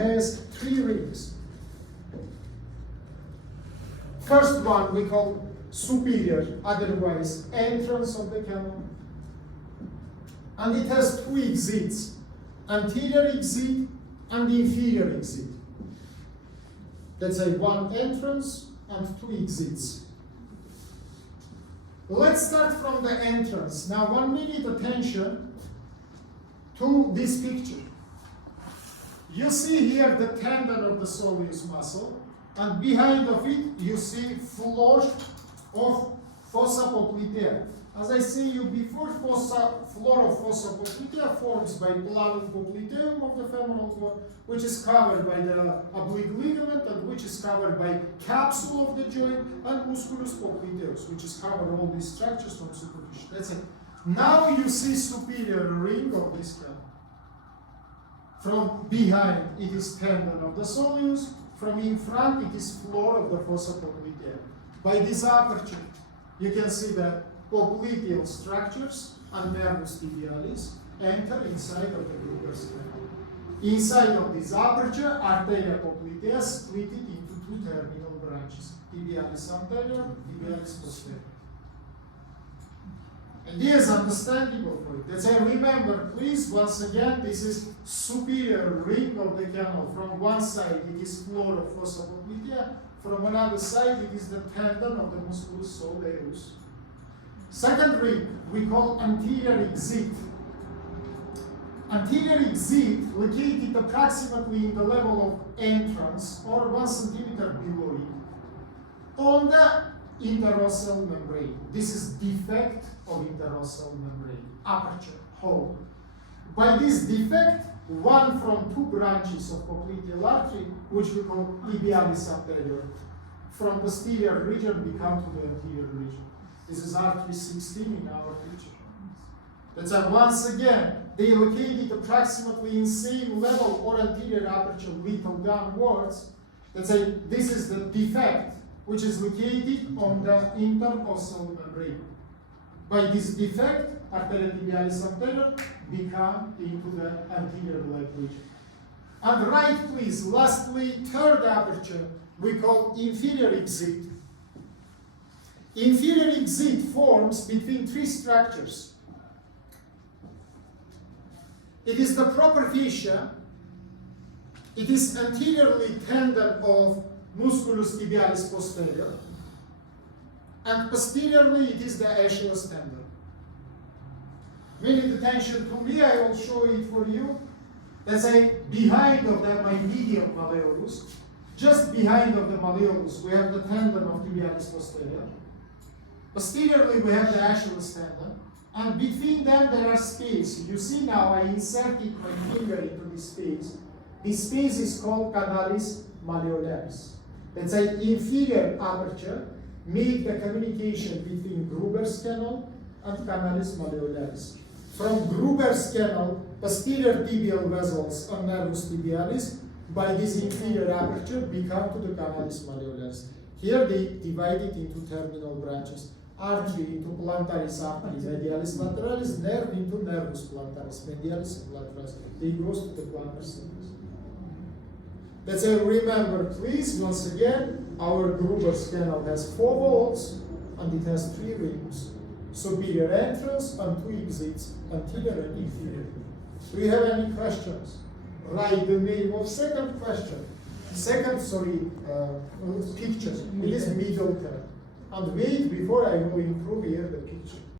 has 3 rings. First one we call superior, otherwise entrance of the canal. And it has 2 exits, anterior exit and inferior exit. Let's say 1 entrance and 2 exits. Let's start from the entrance. Now 1 minute attention to this picture. You see here the tendon of the soleus muscle, and behind of it you see floor of fossa poplitea. As I say you before, floor of fossa poplitea forms by planum popliteum of the femoral floor, which is covered by the oblique ligament and which is covered by capsule of the joint, and musculus popliteus, which is covered all these structures from superficial. That's it. Now you see superior ring of this canal. From behind it is tendon of the soleus, from in front it is floor of the fossa poplitea. By this aperture you can see that popliteal structures and nervus tibialis enter inside of the Gruber's canal. Inside of this aperture, arteria poplitea split it into 2 terminal branches, tibialis anterior, tibialis posterior. And this is understandable for you. Let's say, remember, please, once again, this is superior ring of the canal. From one side, it is floor of fossa poplitea. From another side, it is the tendon of the musculus soleus. Second ring, we call anterior exit. Anterior exit, located approximately in the level of entrance, or 1 centimeter below it, on the interosseal membrane. This is defect of interosseal membrane, aperture, hole. By this defect, one from 2 branches of popliteal artery, which we call tibialis anterior, from posterior region become to the anterior region. This is artery 16 in our picture. That's why once again, they located approximately in same level or anterior aperture little downwards. Let's say this is the defect, which is located on the interosseal membrane. By this defect, arteria tibialis anterior become into the anterior leg region. And right, please, lastly, third aperture, we call inferior exit. Inferior exit forms between 3 structures. It is the proper fascia. It is anteriorly tendon of musculus tibialis posterior, and posteriorly it is the Achilles tendon. Minute attention to me, I will show it for you. Let's say behind of the my medial malleolus, just behind of the malleolus, we have the tendon of tibialis posterior. Posteriorly we have the Achilles tendon, and between them there are space. You see now I inserted my finger into this space. This space is called canalis malleolaris. Let's say inferior aperture make the communication between Gruber's canal and canalis malleolaris. From Gruber's canal, posterior tibial vessels and nervus tibialis by this inferior aperture become to the canalis malleolaris. Here they divide it into terminal branches. Artery into plantaris artery medialis lateralis, nerve into nervus plantaris medialis and lateralis. They goes to the plantar surface. Let's say, remember, please, once again, our Gruber's canal has 4 walls and it has 3 rings. Superior entrance and 2 exits, anterior and inferior. Do you have any questions? Write the name of second question. Picture. It is middle term. And wait before I will improve here the picture.